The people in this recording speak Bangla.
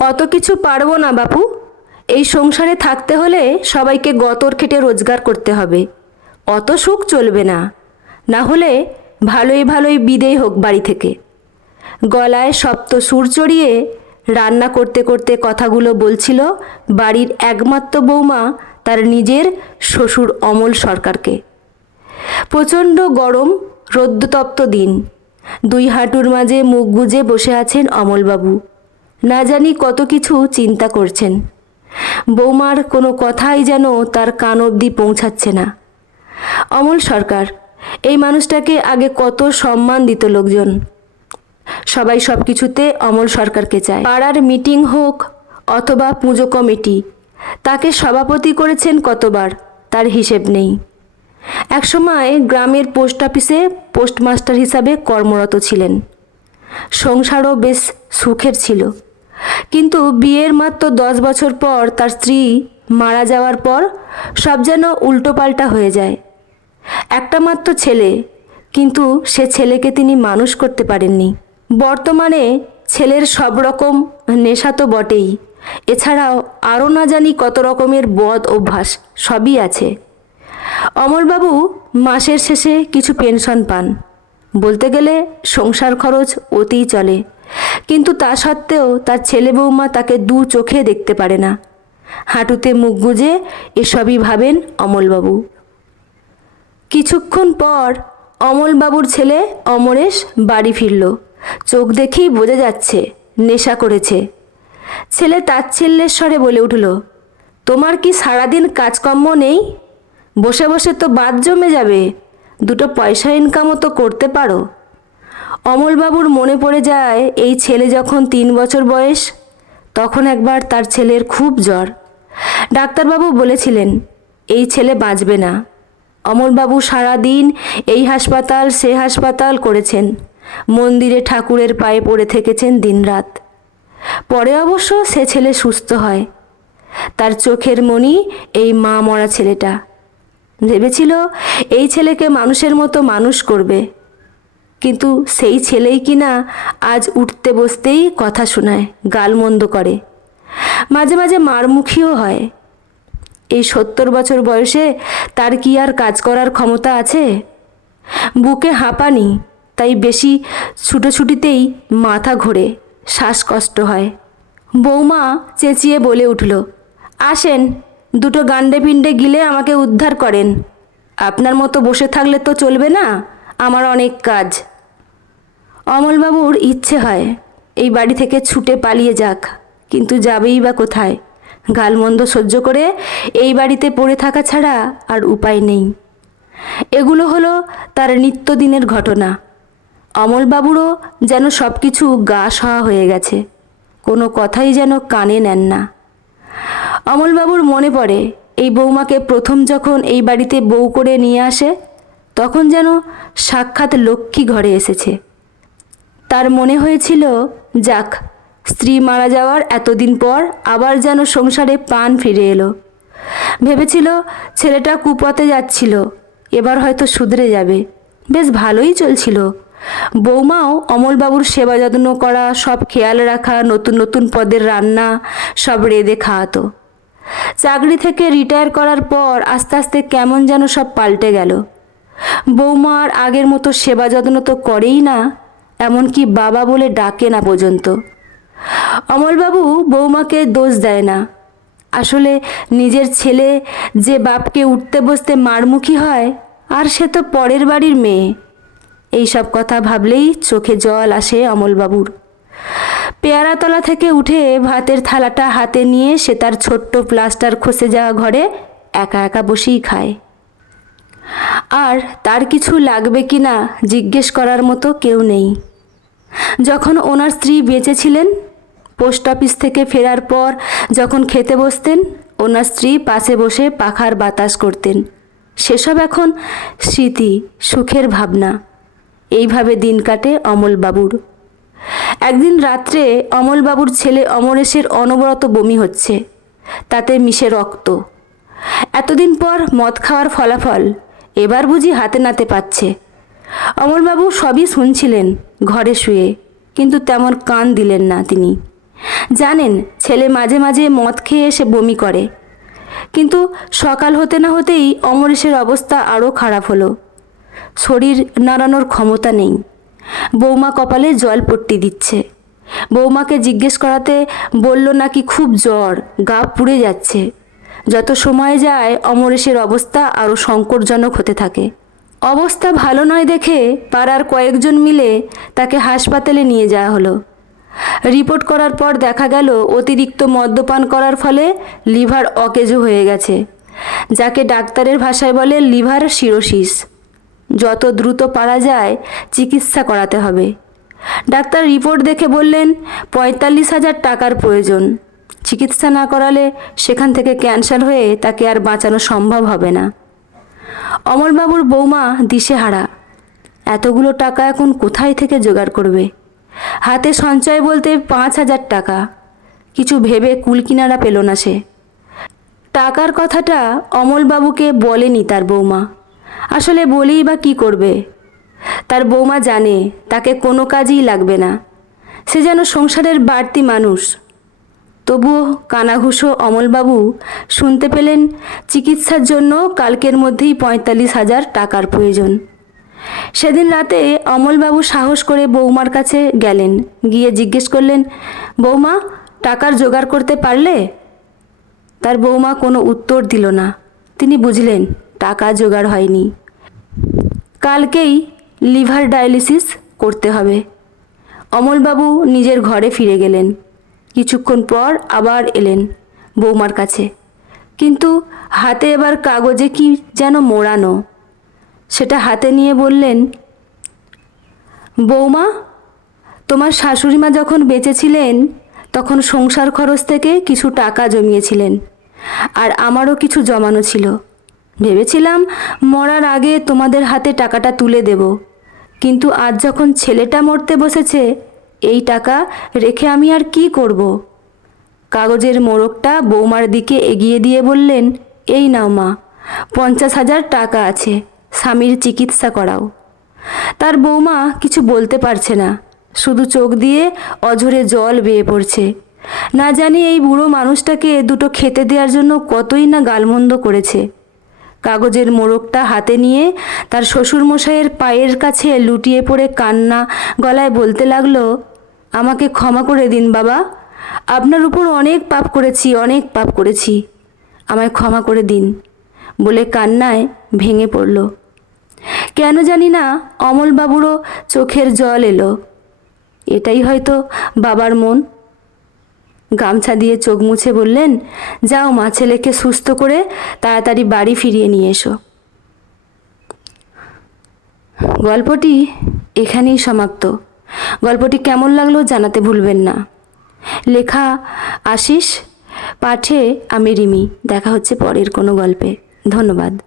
অত কিছু পারব না, বাপু। এই সংসারে থাকতে হলে সবাইকে গতর খেটে রোজগার করতে হবে। অত সুখ চলবে না। না হলে ভালোই ভালোই বিদেয় হোক বাড়ি থেকে। গলায় সপ্ত সুর চড়িয়ে রান্না করতে করতে কথাগুলো বলছিল বাড়ির একমাত্র বৌমা তার নিজের শ্বশুর অমল সরকারকে। প্রচণ্ড গরম রৌদ্রতপ্ত দিন। দুই হাঁটুর মাঝে মুখ গুজে বসে আছেন অমলবাবু। না জানি কত কিছু চিন্তা করছেন। বৌমার কোনো কথাই যেন তার কান অবধি পৌঁছাচ্ছে না। অমল সরকার, এই মানুষটাকে আগে কত সম্মান দিত লোকজন। সবাই সব কিছুতে অমল সরকারকে চায়। পাড়ার মিটিং হোক অথবা পুজো কমিটি, তাকে সভাপতি করেছেন কতবার, তার হিসেব নেই। একসময় গ্রামের পোস্ট অফিসে পোস্টমাস্টার হিসাবে কর্মরত ছিলেন। সংসারও বেশ সুখের ছিল। কিন্তু বিয়ের মাত্র দশ বছর পর তার স্ত্রী মারা যাওয়ার পর সব যেন উল্টোপাল্টা হয়ে যায়। একটা মাত্র ছেলে, কিন্তু সে ছেলেকে তিনি মানুষ করতে পারেননি। বর্তমানে ছেলের সব রকম নেশা তো বটেই। এছাড়াও আরও না জানি কত রকমের বদ অভ্যাস সবই আছে। অমলবাবু মাসের শেষে কিছু পেনশন পান। বলতে গেলে সংসার খরচ অতিই চলে। কিন্তু তা সত্ত্বেও তার ছেলে বৌমা তাকে দু চোখে দেখতে পারে না। হাঁটুতে মুখ গুজে এসবই ভাবেন অমলবাবু। কিছুক্ষণ পর অমলবাবুর ছেলে অমরেশ বাড়ি ফিরল। চোখ দেখেই বোঝা যাচ্ছে, নেশা করেছে। ছেলে তাচ্ছিল্যের স্বরে বলে উঠল, তোমার কি সারাদিন কাজকর্ম নেই? বসে বসে তো বাদ জমে যাবে। দুটো পয়সা ইনকামও তো করতে পারো। অমলবাবুর মনে পড়ে যায়, এই ছেলে যখন তিন বছর বয়স, তখন একবার তার ছেলের খুব জ্বর। ডাক্তারবাবু বলেছিলেন, এই ছেলে বাঁচবে না। অমলবাবু সারাদিন এই হাসপাতাল, সে হাসপাতাল করেছেন। মন্দিরে ঠাকুরের পায়ে পড়ে থেকেছেন দিনরাত। পরে অবশ্য সে ছেলে সুস্থ হয়। তার চোখের মণি এই মা মরা ছেলেটা। ভেবেছিল, এই ছেলেকে মানুষের মতো মানুষ করবে। কিন্তু সেই ছেলেই কিনা আজ উঠতে বসতেই কথা শোনায় গালমন্দ করে। মাঝে মাঝে মারমুখীও হয়। এই সত্তর বছর বয়সে তার কি আর কাজ করার ক্ষমতা আছে? বুকে হাঁপানি, তাই বেশি ছুটোছুটিতেই মাথা ঘোরে, শ্বাসকষ্ট হয়। বৌমা চেঁচিয়ে বলে উঠল, আসেন, দুটো গান্ডে পিণ্ডে গিলে আমাকে উদ্ধার করেন। আপনার মতো বসে থাকলে তো চলবে না, আমার অনেক কাজ। অমলবাবুর ইচ্ছে হয়, এই বাড়ি থেকে ছুটে পালিয়ে যাক, কিন্তু যাবেই বা কোথায়? গালমন্দ সহ্য করে এই বাড়িতে পড়ে থাকা ছাড়া আর উপায় নেই। এগুলো হলো তার নিত্যদিনের ঘটনা। অমলবাবুরও যেন সব কিছু গা সহা হয়ে গেছে, কোনো কথাই যেন কানে নেন না। অমলবাবুর মনে পড়ে, এই বৌমাকে প্রথম যখন এই বাড়িতে বউ করে নিয়ে আসে, তখন যেন সাক্ষাৎ লক্ষ্মী ঘরে এসেছে। তার মনে হয়েছিল, যাক, স্ত্রী মারা যাওয়ার এতদিন পর আবার যেন সংসারে প্রাণ ফিরে এলো। ভেবেছিল ছেলেটা কুপথে যাচ্ছিল, এবার হয়তো শুধরে যাবে। বেশ ভালোই চলছিল। বৌমাও অমলবাবুর সেবা যত্ন করা, সব খেয়াল রাখা, নতুন নতুন পদের রান্না, সব রেঁধে খাওয়াতো। চাকরি থেকে রিটায়ার করার পর আস্তে আস্তে কেমন যেন সব পাল্টে গেল। বৌমা আর আগের মতো সেবা যত্ন তো করেই না এমনকি বাবা বলে ডাকে না পর্যন্ত। অমলবাবু বৌমাকে দোষ দেয় না। আসলে নিজের ছেলে যে বাপকে উঠতে বসতে মারমুখী হয়, আর সে তো পরের বাড়ির মেয়ে। এই সব কথা ভাবলেই চোখে জল আসে অমলবাবুর। পেয়ারাতলা থেকে উঠে ভাতের থালাটা হাতে নিয়ে সে তার ছোট্ট প্লাস্টার খসে যাওয়া ঘরে একা একা বসেই খায়। আর তার কিছু লাগবে কি না জিজ্ঞেস করার মতো কেউ নেই। যখন ওনার স্ত্রী বেঁচে ছিলেন পোস্ট অফিস থেকে ফেরার পর যখন খেতে বসতেন, ওনার স্ত্রী পাশে বসে পাখার বাতাস করতেন। সেসব এখন স্মৃতি, সুখের ভাবনা। এইভাবে দিন কাটে অমলবাবুর একদিন রাত্রে অমলবাবুর ছেলে অমরেশের অনবরত বমি হচ্ছে। তাতে মিশে রক্ত। এতদিন পর মদ খাওয়ার ফলাফল এবার বুঝি হাতে নাতে পাচ্ছে। অমলবাবু সবই শুনছিলেন ঘরে শুয়ে। কিন্তু তেমন কান দিলেন না তিনি। জানেন, ছেলে মাঝে মাঝে মদ খেয়ে এসে বমি করে। কিন্তু সকাল হতে না হতেই অমরেশের অবস্থা আরও খারাপ হলো। শরীর নাড়ানোর ক্ষমতা নেই। বৌমা কপালে জল পট্টি দিচ্ছে। বৌমাকে জিজ্ঞেস করাতে বলল নাকি খুব জ্বর, গা পুড়ে যাচ্ছে। যত সময় যায়, অমরেশের অবস্থা আরও সংকটজনক হতে থাকে। অবস্থা ভালো নয় দেখে পাড়ার কয়েকজন মিলে তাকে হাসপাতালে নিয়ে যাওয়া হলো। রিপোর্ট করার পর দেখা গেল অতিরিক্ত মদ্যপান করার ফলে লিভার অকেজো হয়ে গেছে, যাকে ডাক্তারের ভাষায় বলে লিভার সিরোসিস। যত দ্রুত পারা যায়, চিকিৎসা করাতে হবে। ডাক্তার রিপোর্ট দেখে বললেন, পঁয়তাল্লিশ হাজার টাকার প্রয়োজন। চিকিৎসা না করালে সেখান থেকে ক্যান্সার হয়ে তাকে আর বাঁচানো সম্ভব হবে না। অমলবাবুর বৌমা দিশেহারা এতগুলো টাকা এখন কোথায় থেকে জোগাড় করবে? হাতে সঞ্চয় বলতে পাঁচ হাজার টাকা। কিছু ভেবে কুল কিনারা পেল না সে। টাকার কথাটা অমলবাবুকে বলেনি তার বৌমা। আসলে বলেই বা কী করবে? তার বৌমা জানে, তাকে কোনো কাজই লাগবে না। সে যেন সংসারের বাড়তি মানুষ। তবুও কানাঘুষো অমলবাবু শুনতে পেলেন চিকিৎসার জন্য কালকের মধ্যেই পঁয়তাল্লিশ হাজার টাকার প্রয়োজন। সেদিন রাতে অমলবাবু সাহস করে বৌমার কাছে গেলেন। গিয়ে জিজ্ঞেস করলেন, বৌমা, টাকার জোগাড় করতে পারলে? তার বৌমা কোনো উত্তর দিল না। তিনি বুঝলেন, টাকা জোগাড় হয়নি। কালকেই লিভার ডায়ালিসিস করতে হবে। অমলবাবু নিজের ঘরে ফিরে গেলেন। কিছুক্ষণ পর আবার এলেন বৌমার কাছে। কিন্তু হাতে এবার কাগজে কি যেন মোড়ানো। সেটা হাতে নিয়ে বললেন, বৌমা, তোমার শাশুড়িমা যখন বেঁচে ছিলেন তখন সংসার খরচ থেকে কিছু টাকা জমিয়েছিলেন, আর আমারও কিছু জমানো ছিল। ভেবেছিলাম মরার আগে তোমাদের হাতে টাকাটা তুলে দেব, কিন্তু আজ যখন ছেলেটা মরতে বসেছে এই টাকা রেখে আমি আর কি করব? কাগজের মোড়কটা বৌমার দিকে এগিয়ে দিয়ে বললেন, এই নাও মা, পঞ্চাশ হাজার টাকা আছে, স্বামীর চিকিৎসা করাও। তার বৌমা কিছু বলতে পারছে না, শুধু চোখ দিয়ে অঝরে জল বেয়ে পড়ছে। না জানি এই বুড়ো মানুষটাকে দুটো খেতে দেওয়ার জন্য কতই না গালমন্দ করেছে। কাগজের মোড়কটা হাতে নিয়ে তার শ্বশুরমশাইয়ের পায়ের কাছে লুটিয়ে পড়ে কান্না গলায় বলতে লাগল আমাকে ক্ষমা করে দিন, বাবা। আপনার উপর অনেক পাপ করেছি, অনেক পাপ করেছি। আমায় ক্ষমা করে দিন বলে কান্নায় ভেঙে পড়ল। কেন জানি না অমলবাবুরও চোখের জল এলো। এটাই হয়তো বাবার মন। গামছা দিয়ে চোখ মুছে বললেন, যাও মা ছেলেকে সুস্থ করে তাড়াতাড়ি বাড়ি ফিরিয়ে নিয়ে এসো। গল্পটি এখানেই সমাপ্ত। গল্পটি কেমন লাগল জানাতে ভুলবেন না। লেখা আশিস, পাঠে আমি রিমি। দেখা হচ্ছে পরের কোনো গল্পে। ধন্যবাদ।